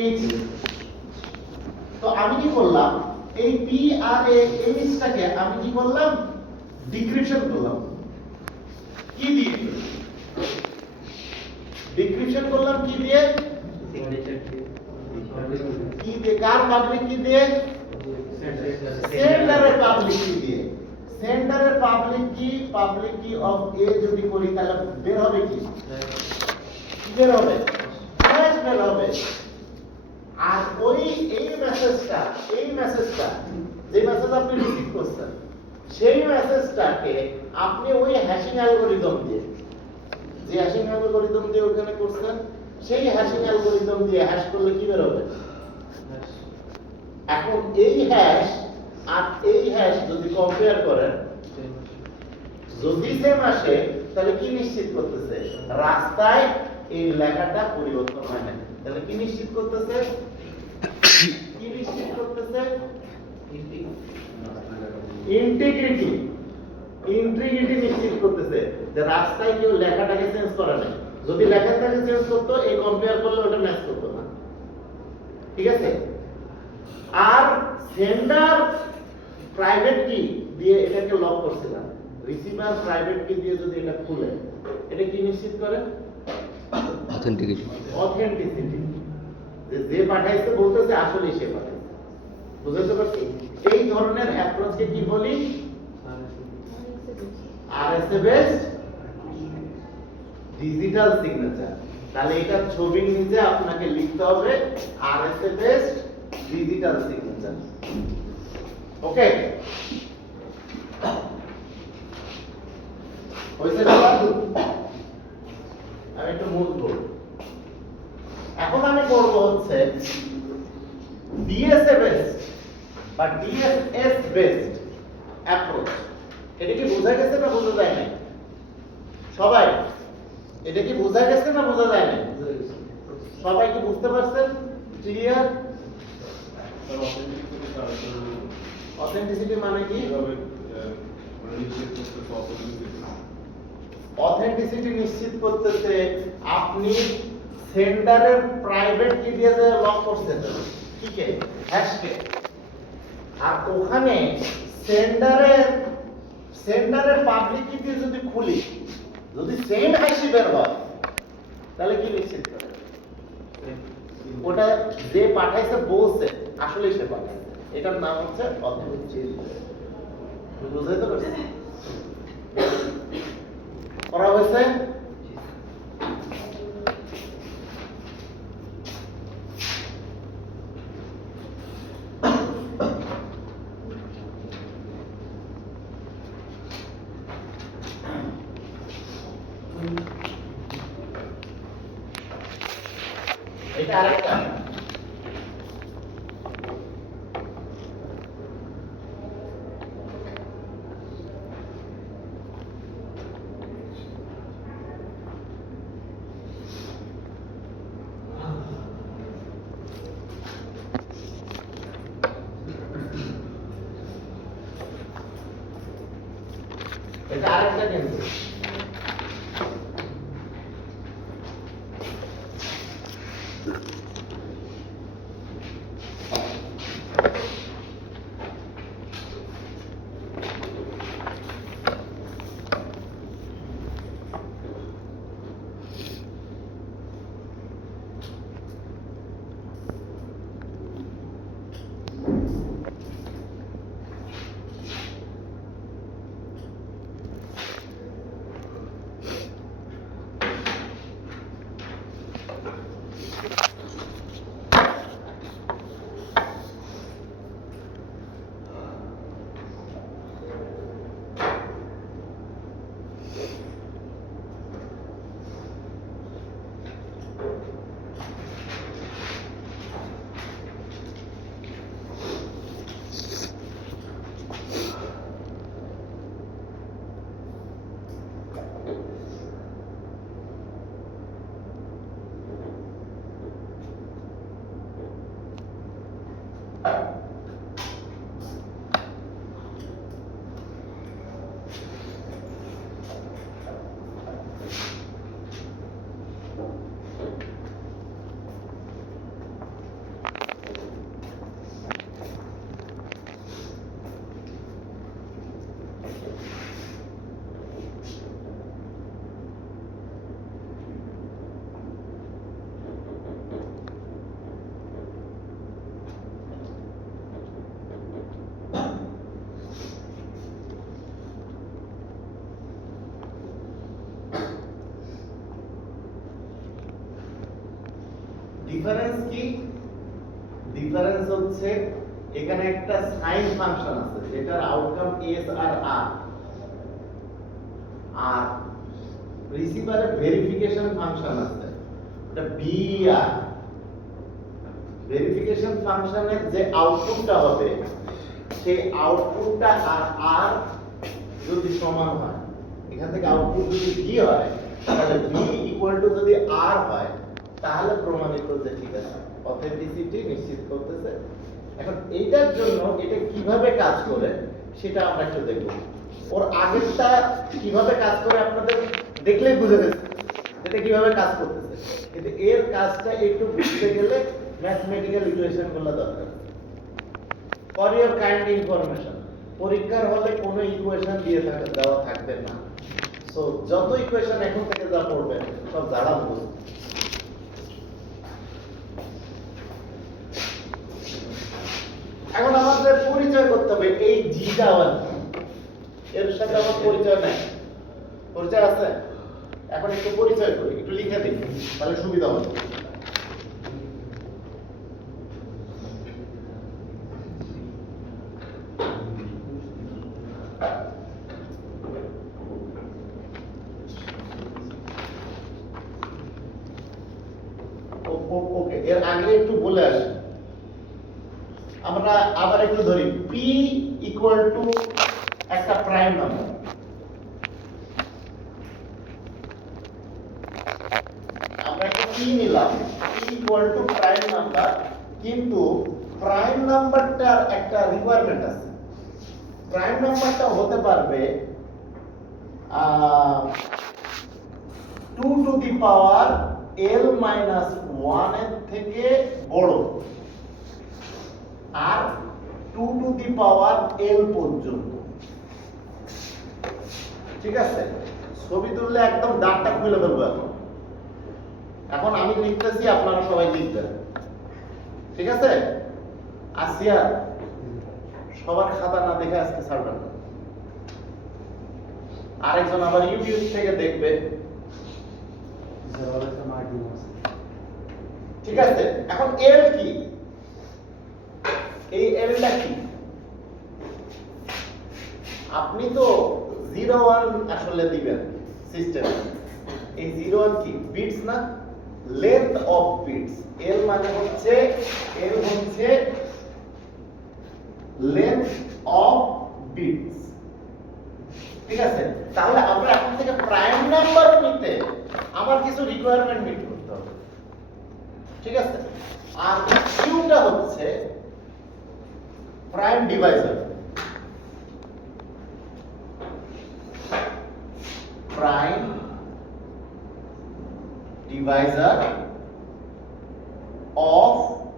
এই তো আমি কি করলাম, এই পি আর এইচটাকে আমি কি করলাম, ডিক্রিপশন করলাম। কি দিয়ে ডিক্রিপশন করলাম? কি দিয়ে? কি দিয়ে? কার পাবলিক কি দিয়ে? সেন্ডারের পাবলিক কি দিয়ে। সেন্ডারের পাবলিক কি অফ এ যদি করি তাহলে বের হবে কি? বের হবে হ্যাশ বের হবে। আর ওই এই মেসেজটা যে মেসেজ আপনি রিসিভ করছেন সেই মেসেজটাকে আপনি ওই হ্যাশিং অ্যালগরিদম দিয়ে, যে হ্যাশিং অ্যালগরিদম দিয়ে ওখানে করছেন, সেই হ্যাশিং অ্যালগরিদম দিয়ে হ্যাশ করলে কি বের হবে? এখন এই হ্যাশ আর এই হ্যাশ যদি কম্পেয়ার করেন, যদি সেম আসে তাহলে কি নিশ্চিত করতেছে? রাস্তায় এই লেখাটা পরিবর্তন হয় না। তাহলে কি নিশ্চিত করতেছে? কি নিশ্চিত করতেছে? ইন্টিগ্রিটি নিশ্চিত করতেছে যে রাস্তায় কেউ লেখাটাকে চেঞ্জ করে না। যদি লেখাটাকে চেঞ্জ করতো, এই কম্পেয়ার করলে ওটা ম্যাচ করতো না। ঠিক আছে? আর সেন্ডার প্রাইভেট কি দিয়ে এটাকে লক করছিলাম, রিসিভার প্রাইভেট কি দিয়ে যদি এটা খুলে, এটা কি নিশ্চিত করে? অথেন্টিসিটি, যে পাঠাইছে বলতেছে আসলে সে পাঠাইছে। বুঝতে পারছি? এই ধরনের অ্যাপ্রোচকে কি বলি? RSA based digital signature. তাহলে এটা ছবির নিচে আপনাকে লিখতে হবে আরএসএ বেসড ডিজিটাল সিগনেচার। ওকে, হয়েছে না? আমি একটু মুছবো। এখন আমি করব হচ্ছে ডিএসএ বেসড বা ডিএসএস বেসড অ্যাপ্রোচ। এটা কি বোঝা গেছে না বোঝা যায় না? সবাই এটা কি বোঝা গেছে না বোঝা যায় না? সবাই কি বুঝতে পারছেন? ক্লিয়ার? অথেন্টিসিটি মানে কি? অথেন্টিসিটি নিশ্চিত করতেছে আপনি সেন্ডারের প্রাইভেট কি দিয়ে লক করছেন, ঠিক আছে, হ্যাশকে। আর ওখানে সেন্ডারের পাবলিক কি দিয়ে যদি খুলি, যদি সেম হ্যাশই বের হয়, তাহলে কি নিশ্চিত করে? ওটা যে পাঠাইছে বলছে আসলে সে পাঠাইছে। এটার নাম হচ্ছে অথেন্টিসিটি। বুঝতে পারছেন? করা হয়েছে? এটা আরেকটা। এটা আরেকটা কিন্তু ডিফারেন্স কি? ডিফারেন্স হচ্ছে এখানে একটা সাইন ফাংশন আছে যেটার আউটকাম এস আর আর, আর রিসিভারে ভেরিফিকেশন ফাংশন আছে এটা বি আর। ভেরিফিকেশন ফাংশনের যে আউটপুটটা হবে সেই আউটপুটটা আর আর যদি সমান হয়, এখান থেকে আউটপুট যদি ভি হয় তাহলে ভি ইকুয়াল টু যদি আর হয় তাহলে প্রমাণিত যে ঠিক আছে, অথেন্টিসিটি নিশ্চিত করতেছে। এখন এইটার জন্য এটা কিভাবে কাজ করে সেটা আমরা একটু দেখব। ওর আগেরটা কিভাবে কাজ করে আপনাদের দেখলেই বুঝে যাচ্ছে এটা কিভাবে কাজ করতেছে, কিন্তু এর কাজটা একটু বুঝতে গেলে ম্যাথমেটিক্যাল ইকুয়েশন গুলো দরকার। ফর ইওর কাইন্ড ইনফরমেশন, পরীক্ষার হলে কোনো ইকুয়েশন দিয়ে দেওয়া থাকবে না। সো যত ইকুয়েশন এখন থেকে যা পড়বেন সব জানা বুঝুন। এখন আমাদের পরিচয় করতে হবে এই জিটা এর সাথে আমার পরিচয় নাই, পরিচয় আছে? এখন একটু পরিচয় করি, একটু লিখে দিই তাহলে সুবিধা হবে। ওকে, এর আগে একটু বলে আসি, আমরা আবার একটু ধরি p ইকুয়াল টু একটা প্রাইম নাম্বার। আমরা একটা p নিলাম, p equal to prime number, কিন্তু প্রাইম নাম্বারটার একটা রিকোয়ারমেন্ট আছে। প্রাইম নাম্বারটা হতে পারবে 2 two the power l minus 1 এর থেকে বড় আর 2 টু দি পাওয়ার l পর্যন্ত। ঠিক আছে, ছবি তুললে একদম দাগটা খুলে ফেলবো। এখন আমি লিখতেছি, আপনারা সবাই লিখবেন, ঠিক আছে? আসিয়া সবার খাতা না দেখে আজকে ছাড়বেন না, আরেকজন আবার ইউটিউব থেকে দেখবে। ঠিক আছে, এখন এল কি? এই এলটা কি? আপনি তো 01 আসলে দিবেন সিস্টেম। এই 01 কি? বিটস না, লেন্থ অফ বিটস। এল মানে হচ্ছে লেন্থ অফ বিটস। ঠিক আছে, তাহলে আমরা এখন থেকে প্রাইম নাম্বার নিতে আমার কিছু রিকোয়ারমেন্ট মিট করতে হবে। ঠিক আছে, আর কিউটা হচ্ছে prime Deviser. Prime Deviser of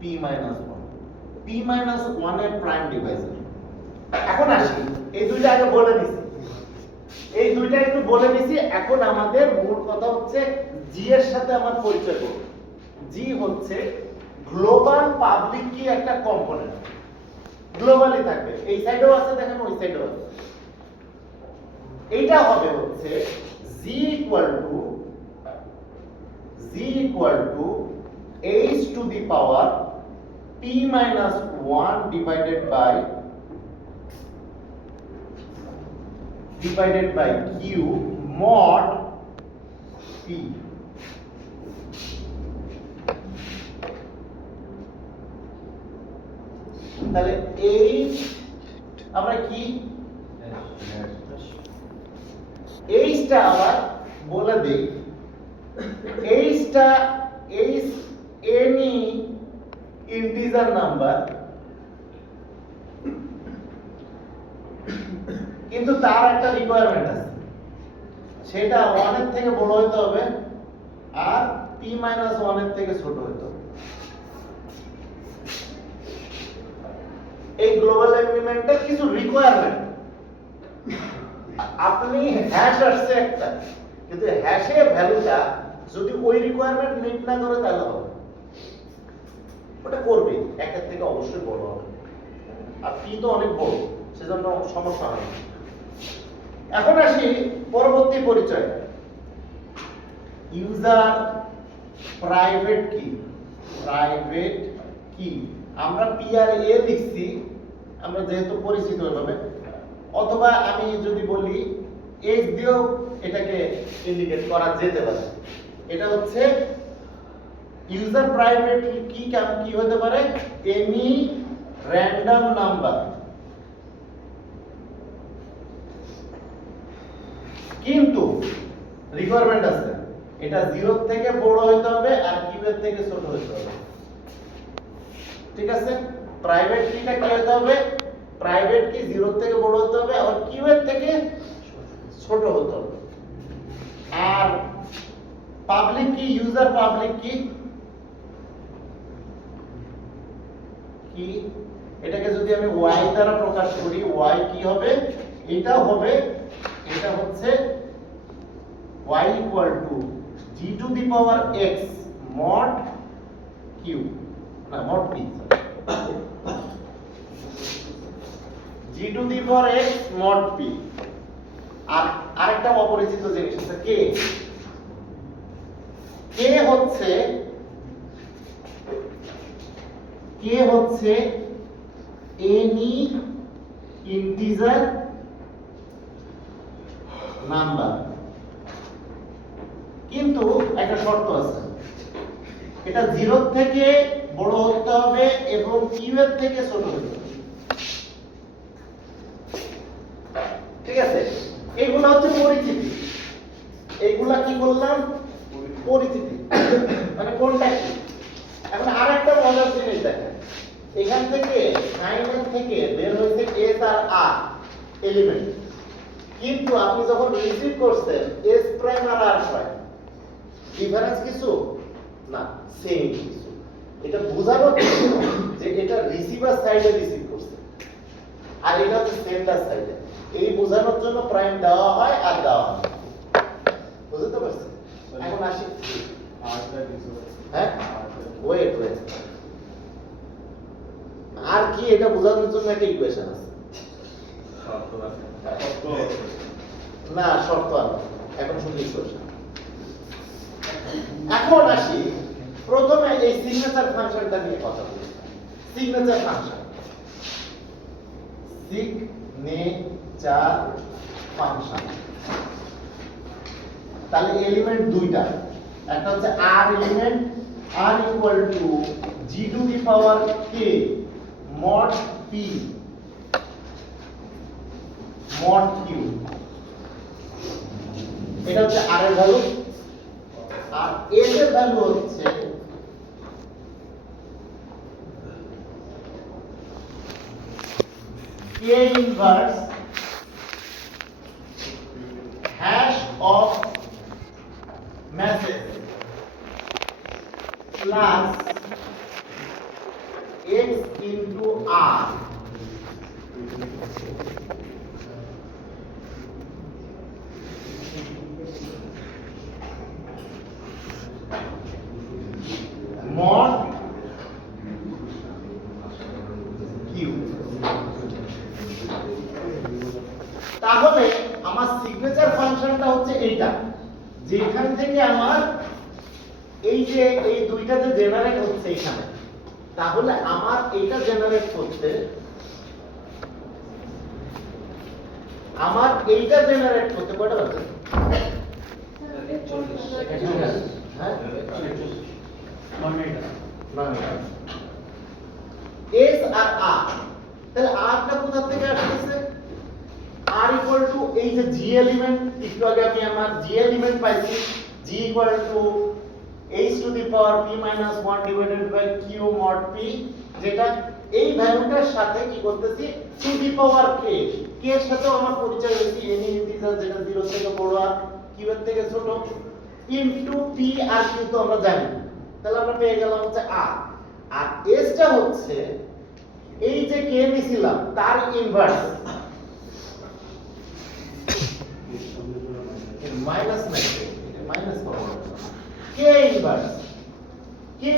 p minus 1। p minus 1 এর প্রাইম ডিভাইজার। এখন আসি, এই দুইটা আগে বলে দিছি, এই দুইটা একটু বলে দিছি। এখন আমাদের মূল কথা হচ্ছে জি এর সাথে আমার পরিচয় করব। জি হচ্ছে গ্লোবাল পাবলিক কি একটা কম্পোনেন্ট, গ্লোবালি থাকবে, এই সাইডেও আছে দেখেন, ওই সাইডেও আছে। এইটা হবে হচ্ছে g equal to h to the power p minus 1 divided by q mod p। তাহলে h আমরা কি h টা আবার বলে দেই, h টা h এনি ইন্টিজার নাম্বার, কিন্তু তার একটা রিকোয়ারমেন্ট আছে, সেটা 1 এর থেকে বড় হতে হবে আর p মাইনাস 1 এর থেকে ছোট হতে হবে। এই গ্লোবাল এগ্রিমেন্টের কিছু রিকোয়ারমেন্ট। আপনি হ্যাশ আসছে একটা, কিন্তু হ্যাশের ভ্যালুটা যদি ওই রিকোয়ারমেন্ট মিট না করে তাহলে হবে, ওটা করবে একের থেকে অবশ্যই বড় হবে, আর p তো অনেক বড়, সেজন্য সমস্যা হবে। এখন আসি পরবর্তী পরিচয়, ইউজার প্রাইভেট কি। প্রাইভেট কি আমরা পি আর এ লিখছি আমরা যেহেতু পরিচিত এভাবে, অথবা আমি যদি বলি এক্স দিয়েও এটাকে ইন্ডিকেট করা যেতে পারে। এটা হচ্ছে ইউজার প্রাইভেট কি কি হতে পারে, এনি র্যান্ডম নাম্বার, কিন্তু রিকোয়ারমেন্ট আছে এটা 0 থেকে বড় হতে হবে আর কিউ এর থেকে ছোট হতে হবে। ঠিক আছে, প্রাইভেট কিটা কি হতে হবে, প্রাইভেট কি 0 থেকে বড় হতে হবে আর কিউ এর থেকে ছোট হতে হবে। আর পাবলিক কি, ইউজার পাবলিক কি কি এটাকে যদি আমি y দ্বারা প্রকাশ করি, y কি হবে, এটা হবে, এটা হচ্ছে y equal to g to the power x mod q না mod p, g to the power x mod p। আর আরেকটা অপরিচিত জিনিস আছে k, k হচ্ছে any integer নাম্বার, কিন্তু একটা শর্ত আছে, এটা 0 থেকে বড় হতে হবে এবং কিউ এর থেকে ছোট হতে হবে। ঠিক আছে, এইগুলা হচ্ছে পরিচিতি, এইগুলা কি বললাম, পরিচিতি, মানে কোনটা কি। এখন আরেকটা মজার জিনিস দেখেন, এখান থেকে সাইন থেকে বের হয়েছে এস আর আর এলিমেন্ট, কিন্তু আপনি যখন রিসিভ করছেন এস প্রাইম আর আর প্রাইম, ডিফারেন্স কিছু না, সেম কিছু। এটা বোঝানোর জন্য যে এটা রিসিভার সাইডে রিসিভ করছে আর এটা হচ্ছে সেন্ডার সাইডে, এই বোঝানোর জন্য প্রাইম দেওয়া হয় আর দেওয়া হয়। বুঝতে পারছেন? এখন আসি, হ্যাঁ ওয়েট আর কি, এটা বোঝানোর জন্য একটা ইকুয়েশন আছে, না শর্ত আর এখন শুধু ইকুয়েশন। এখন আসি প্রথমে এই সিগনেচার ফাংশনটা নিয়ে কথা বলি। সিগনেচার ফাংশন, সিগনেচার ফাংশন, তাহলে এলিমেন্ট দুইটা, একটা হচ্ছে r element r equal to g two the power k mod p mod q, এটা হচ্ছে r এর ভ্যালু, আর s এর ভ্যালু হচ্ছে k inverse hash of message plus x into r mod q। তাহলে আমার সিগনেচার ফাংশনটা হচ্ছে এইটা, যেখান থেকে আমার এই যে এই দুইটা যে জেনারেট হচ্ছে এখানে, তাহলে আমার এইটা জেনারেট করতে, আমার এইটা জেনারেট করতে কয়টা বাজে, হ্যাঁ এস আর আর, তাহলে আরটা কোথা থেকে আসছে, r ইকুয়াল টু এই যে g এলিমেন্ট, একটু আগে আমি আমার g এলিমেন্ট পাইছি, g equal to h to the power p minus 1 divided by q mod p, যেটা এই ভ্যালুটার সাথে কি করতেছি, to the power k, k এর সাথে আমার পরিচয় হয়েছে এনি ইন্টিজার যেটা 0 থেকে বড় আর q এর থেকে ছোট, ইনটু p আর q তো আমরা জানি, তাহলে আমরা পেয়ে গেলাম হচ্ছে r, আর s টা হচ্ছে এই যে k নিছিলাম তার inverse, minus minus k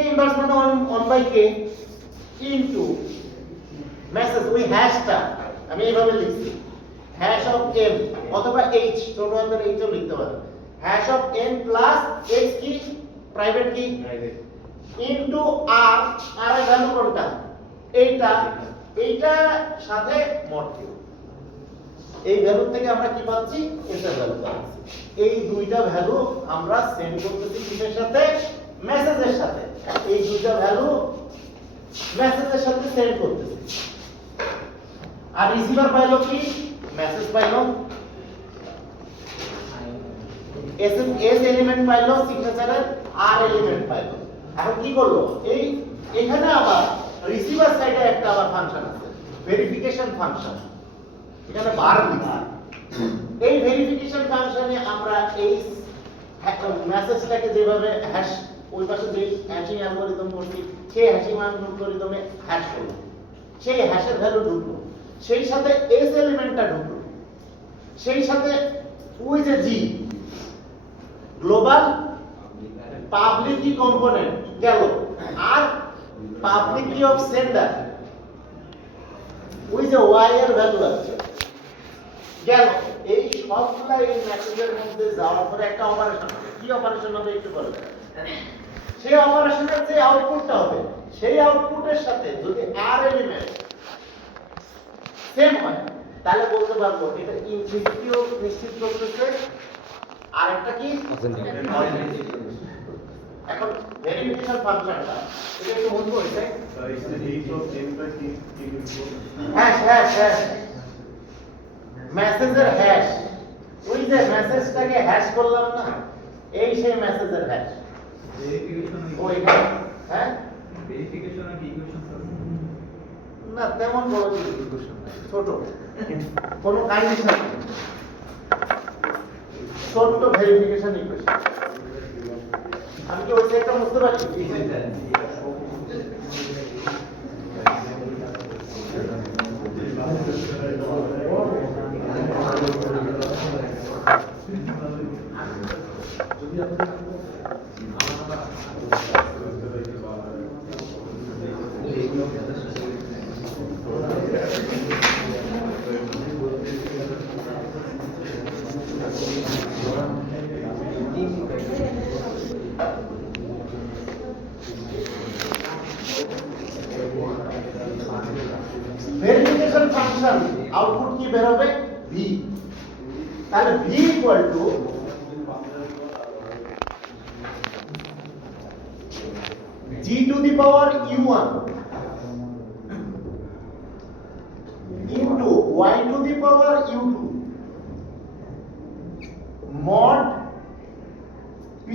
inverse মানে 1 বাই k ইনটু মেসেজ, ওই হ্যাশটা আমি এইভাবে লিখছি, হ্যাশ অফ m অথবা h, ছোট হাতের h ও লিখতে পারেন, hash of n plus x কি প্রাইভেট কি ইনটু আর আর এর ভ্যালু কোনটা এইটা সাথে মড কিউ এই ভ্যালু থেকে আমরা কি পাচ্ছি এস এর ভ্যালু পাচ্ছি এই দুইটা ভ্যালু আমরা সেন্ড করতেছি কিসের সাথে মেসেজের সাথে এই দুইটা ভ্যালু মেসেজের সাথে সেন্ড করতেছি আর রিসিভার পাইলো কি মেসেজ পাইলো এস এলিমেন্ট পাইলো সিগনেচারের আর এলিমেন্ট পাইলো এখন কি করলো এই এখানে আবার রিসিভার সাইডে একটা আবার ফাংশন আছে ভেরিফিকেশন ফাংশন এখানে বার লিখা এই ভেরিফিকেশন ফাংশনে আমরা এই মেসেজটাকে যেভাবে হ্যাশ ওই পাশে যে হ্যাশিং অ্যালগরিদম করছি সেই হ্যাশিং অ্যালগরিদমে হ্যাশ করব সেই হ্যাশের ভ্যালু ঢুকলো সেই সাথে এস এলিমেন্টটা ঢুকলো সেই সাথে ওই যে জি গ্লোবাল পাবলিক কি কম্পোনেন্ট গেল আর পাবলিক কি অফ সেন্ডার ওই যে ওয়াই এর ভ্যালু আছে গেল এই সবগুলা এই মেসেজের মধ্যে যাওয়ার পরে একটা অপারেশন হবে কি অপারেশন হবে একটু বলে সেই অপারেশনের যে আউটপুটটা হবে সেই আউটপুটের সাথে যদি আর এলিমেন্ট সেম হয় তাহলে বলতে পারবো এটা ইনফিনিটিও নিশ্চিত করতেছে আর একটা কি এখন ভেরিফিকেশন ফাংশনটা এটা একটু মনে হইছে হ্যাশ মেসেজের হ্যাশ ওই যে মেসেজটাকে হ্যাশ করলাম না এই সেই মেসেজের হ্যাশ ভেরিফিকেশন ওই হ্যাঁ ভেরিফিকেশন আর ইকুয়েশন না তেমন বড় ইকুয়েশন না ছোট কোনো কন্ডিশন ছোট ভেরিফিকেশন ইকুয়েশন আমি কি ওই একটা বুঝতে পারছি ভেরিফিকেশন ফাংশন আউটপুট কি বের হবে ভি তাহলে V equal to G two the power u1 into y to the power u2 mod p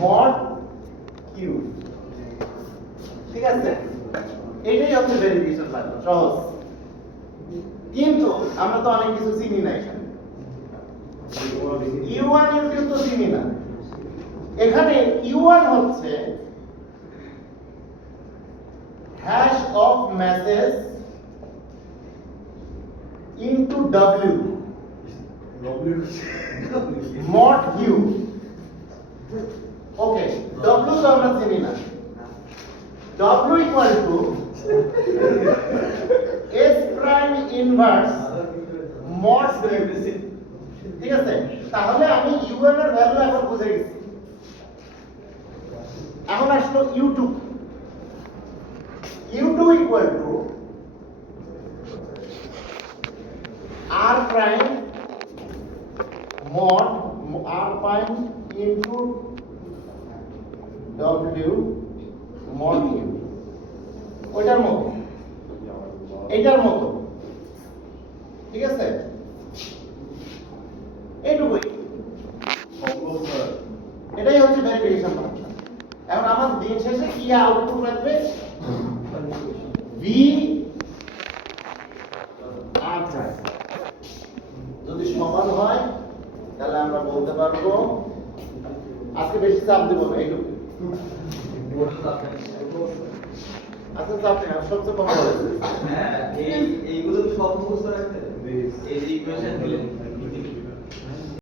mod q ঠিক আছে এটাই হচ্ছে ভেরিফিকেশন ফাংশন সহজ কিন্তু আমরা তো অনেক কিছু চিনি না এখানে u1 u2 তো চিনি না এখানে u1 হচ্ছে hash of message into w mod q okay w তো আমরা চিনি না w equal to s prime inverse mod q ঠিক আছে তাহলে আমি u1 এর ভ্যালু এখন বুঝে গেছি এখন আসলো u2 equal to r prime mod r prime into w mod q ওইটার মতো এইটার মতো ঠিক আছে এইটুকুই এটাই হচ্ছে ভেরিফিকেশন ফাংশন এখন আমার দিন শেষে কি আউটপুট রাখবে ভি আচ্ছা যদি সমান হয় তাহলে আমরা বলতে পারবো আজকে বেশি চাপ দেব না এইটুকু আচ্ছা চাপ নেই সবচেয়ে কম বলেছে হ্যাঁ এইগুলো সব মুখস্থ রাখতে হবে এই যে ইকুয়েশন